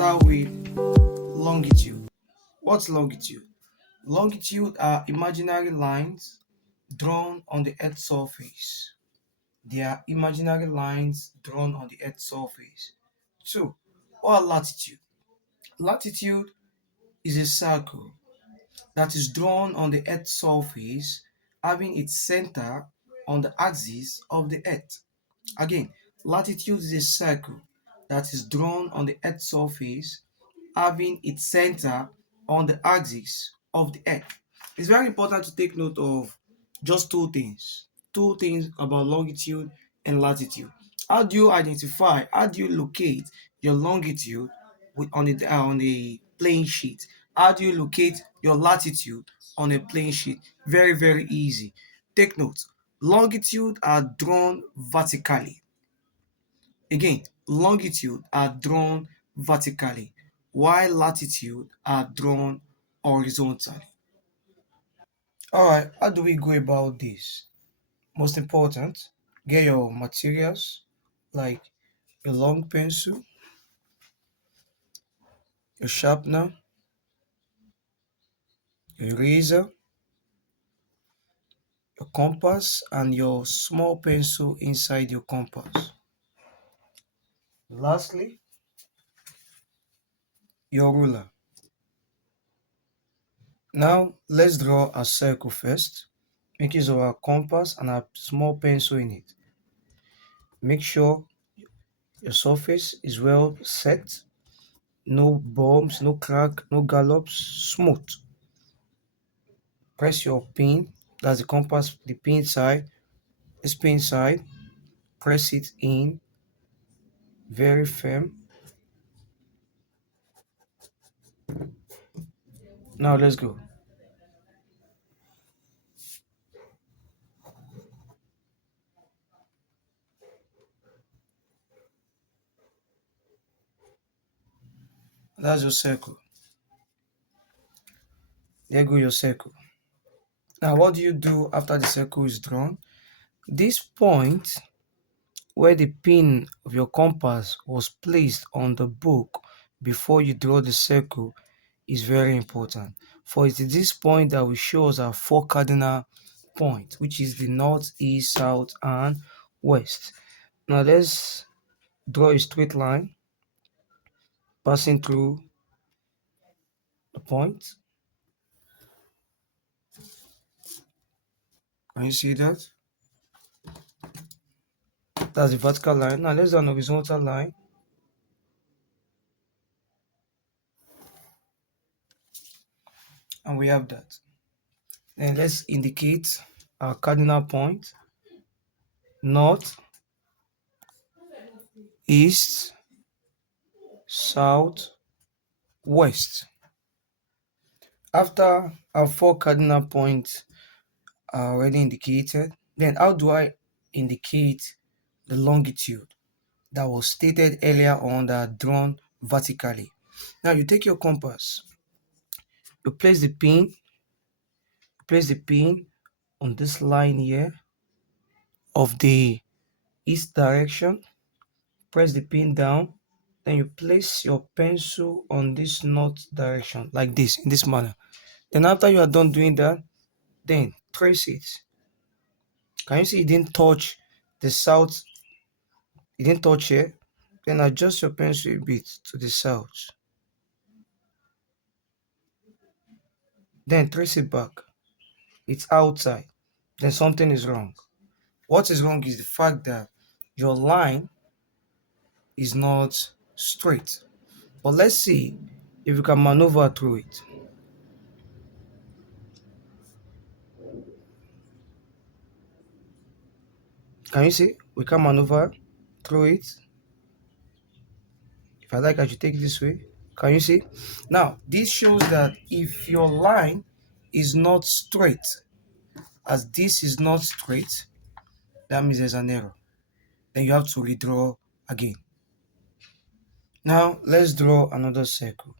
start with longitude. What's longitude? Longitude are imaginary lines drawn on the Earth's surface. They are imaginary lines drawn on the Earth's surface. Two, what latitude? Latitude is a circle that is drawn on the Earth's surface, having its center on the axis of the Earth. Again, latitude is a circle that is drawn on the Earth's surface, having its center on the axis of the Earth. It's very important to take note of just two things about longitude and latitude. How do you identify, how do you locate your longitude on the plane sheet? How do you locate your latitude on a plane sheet? Very, very easy. Take note. Longitude are drawn vertically. Again, longitude are drawn vertically, while latitude are drawn horizontally. Alright, how do we go about this? Most important, get your materials like your long pencil, your sharpener, your eraser, your compass, and your small pencil inside your compass. Lastly, your ruler. Now, let's draw a circle first. Make use of our compass and a small pencil in it. Make sure your surface is well set, no bumps, no crack, no gallops, smooth. Press your pin, that's the compass, the pin side, this pin side, press it in very firm. Now let's go. That's your circle. There go your circle. Now what do you do after the circle is drawn? This point where the pin of your compass was placed on the book before you draw the circle is very important. For it is this point that will show us our four cardinal points, which is the north, east, south, and west. Now let's draw a straight line passing through the point. Can you see that? That's the vertical line. Now let's draw an horizontal line. And we have that. Then let's indicate our cardinal point. North, east, south, west. After our four cardinal points are already indicated, then how do I indicate the longitude that was stated earlier on that drawn vertically? Now you take your compass, you place the pin on this line here of the east direction, press the pin down, then you place your pencil on this north direction like this, in this manner. Then after you are done doing that, then trace it. Can you see it didn't touch the south? It didn't touch here. Then adjust your pencil a bit to the south. Then trace it back. It's outside. Then something is wrong. What is wrong is the fact that your line is not straight. But let's see if you can maneuver through it. Can you see? We can maneuver through it. If I like, I should take it this way. Can you see? Now, this shows that if your line is not straight, as this is not straight, that means there's an error. Then you have to redraw again. Now, let's draw another circle.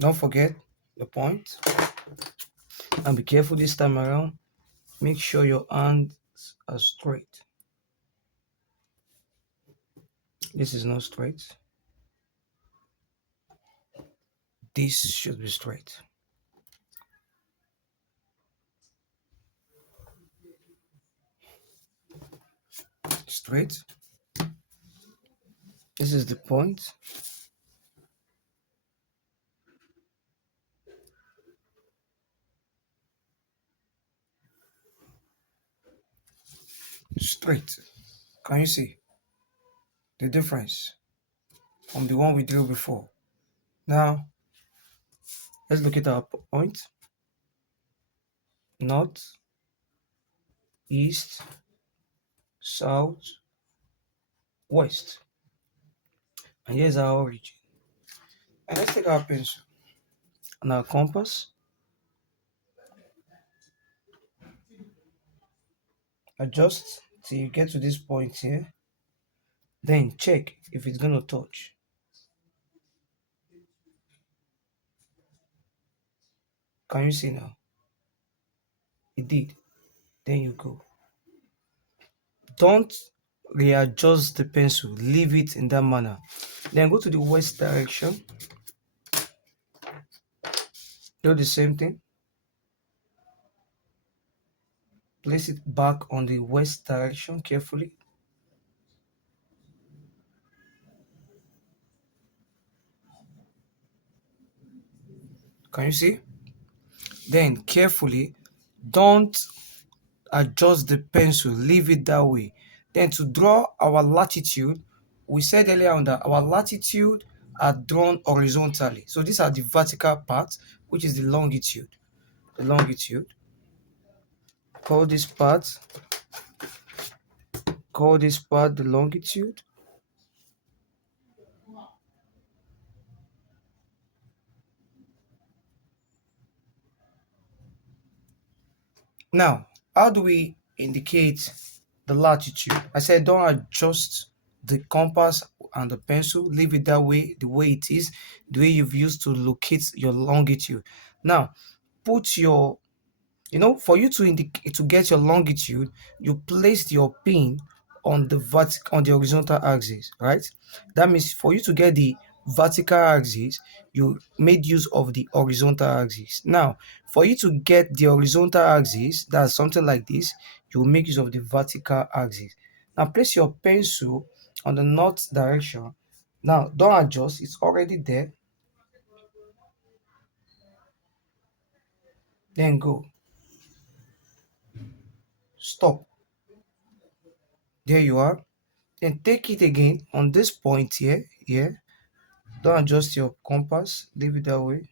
Don't forget, the point. And be careful this time around. Make sure your hands are straight. This is not straight. This should be straight. Straight. This is the point. Straight. Can you see the difference from the one we drew before? Now, let's look at our point. North, east, south, west. And here's our origin. And let's take our pencil and our compass. Adjust till you get to this point here. Then check if it's going to touch. Can you see now? It did. Then you go. Don't readjust the pencil. Leave it in that manner. Then go to the west direction. Do the same thing. Place it back on the west direction carefully. Can you see? Then carefully, don't adjust the pencil, leave it that way. Then to draw our latitude, we said earlier on that our latitude are drawn horizontally. So these are the vertical part, which is the longitude. The longitude. Call this part the longitude. Now, how do we indicate the latitude? I said don't adjust the compass and the pencil, leave it that way, the way it is, the way you've used to locate your longitude. Now, put your, for you to indicate to get your longitude, you place your pin on the horizontal axis, right? That means for you to get the vertical axis, you made use of the horizontal axis. Now, for you to get the horizontal axis, that's something like this, you will make use of the vertical axis. Now, place your pencil on the north direction. Now, don't adjust, it's already there. Then go. Stop. There you are. Then take it again on this point here. Don't adjust your compass, leave it that way.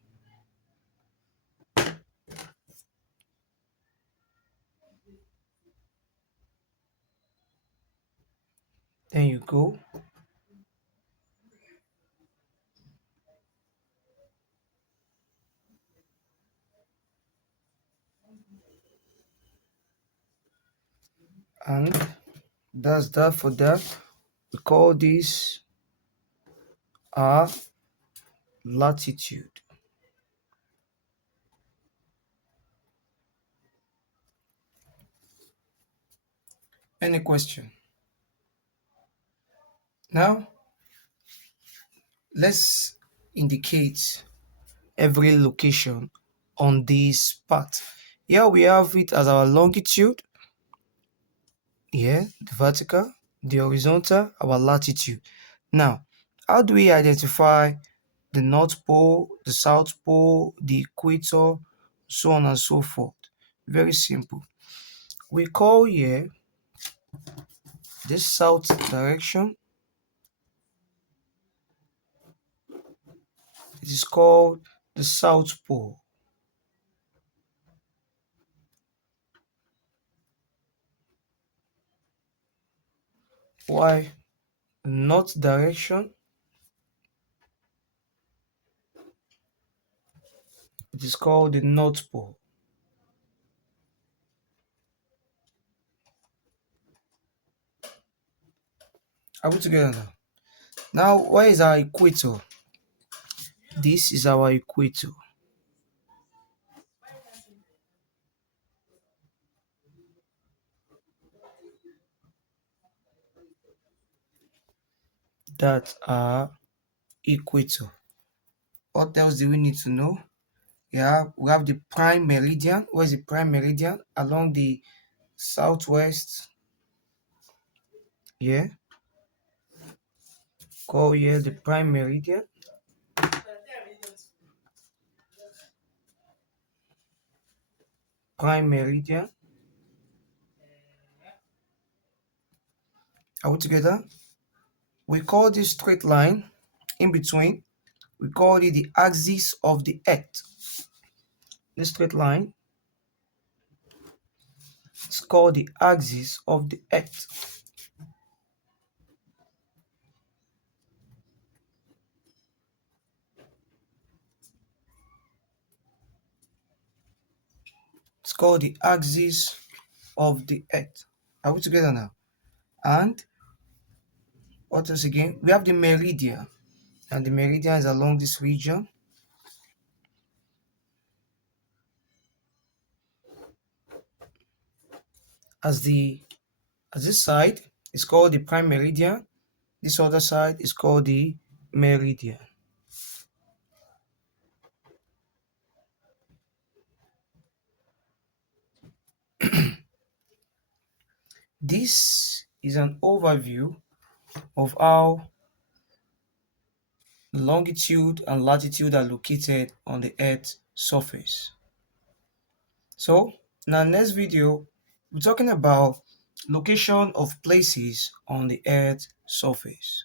Then you go. And that's that for that. We call this our latitude. Any question? Now, let's indicate every location on this part. Here we have it as our longitude. Here, the vertical, the horizontal, our latitude. Now, how do we identify the North Pole, the South Pole, the equator, so on and so forth? Very simple. We call here this south direction, it is called the South Pole. Why north direction, it is called the North Pole. Are we together now? Now, where is our equator? This is our equator. that are equator. What else do we need to know? Yeah, we have the prime meridian. Where's the prime meridian? Along the southwest. Yeah, call here the prime meridian. Prime meridian. Are we together? We call this straight line in between. We call it the axis of the earth. This straight line is called the axis of the earth. It's called the axis of the earth. Are we together now? And what else again? We have the meridian, and the meridian is along this region. As the as this side is called the prime meridian, this other side is called the meridian. This is an overview of how longitude and latitude are located on the Earth's surface. So, in our next video, we're talking about location of places on the Earth's surface.